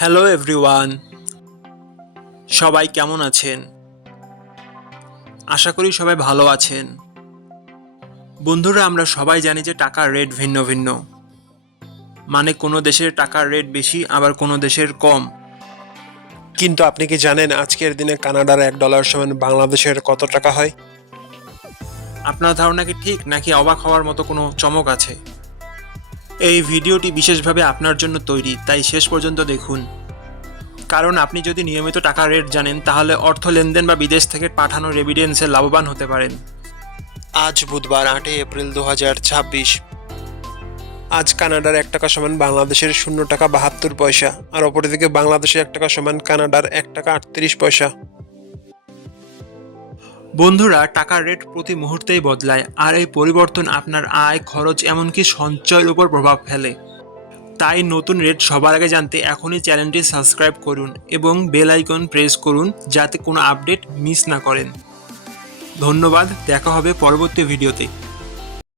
Hello everyone, সবাই কেমন আছেন? আশা করি সবাই ভালো আছেন। বন্ধুরা, আমরা সবাই জানি যে টাকার রেট ভিন্ন ভিন্ন। মানে কোনো দেশের টাকার রেট বেশি, আবার কোনো দেশের কম। কিন্তু আপনি কি জানেন আজকের দিনে কানাডার $1 সমান বাংলাদেশের কত টাকা হয়? আপনার ধারণা কি ঠিক, নাকি অবাক হওয়ার মতো কোনো চমক আছে? এই ভিডিওটি বিশেষভাবে আপনার জন্য তৈরি, তাই শেষ পর্যন্ত দেখুন। কারণ আপনি যদি নিয়মিত টাকার রেট জানেন, তাহলে অর্থ লেনদেন বা বিদেশ থেকে পাঠানো রেমিটেন্সে লাভবান হতে পারেন। আজ বুধবার 8 এপ্রিল 2026। আজ কানাডার $1 সমান বাংলাদেশের $0.72, আর অপরদিকে বাংলাদেশের $1 সমান কানাডার $1.38। বন্ধুরা, টাকার রেট প্রতি মুহূর্তেই বদলায়, আর এই পরিবর্তন আপনার আয়, খরচ, এমনকি সঞ্চয়ের উপর প্রভাব ফেলে। তাই নতুন রেট সবার আগে জানতে এখনই চ্যানেলটি সাবস্ক্রাইব করুন এবং বেল আইকন প্রেস করুন, যাতে কোনো আপডেট মিস না করেন। ধন্যবাদ, দেখা হবে পরবর্তী ভিডিওতে।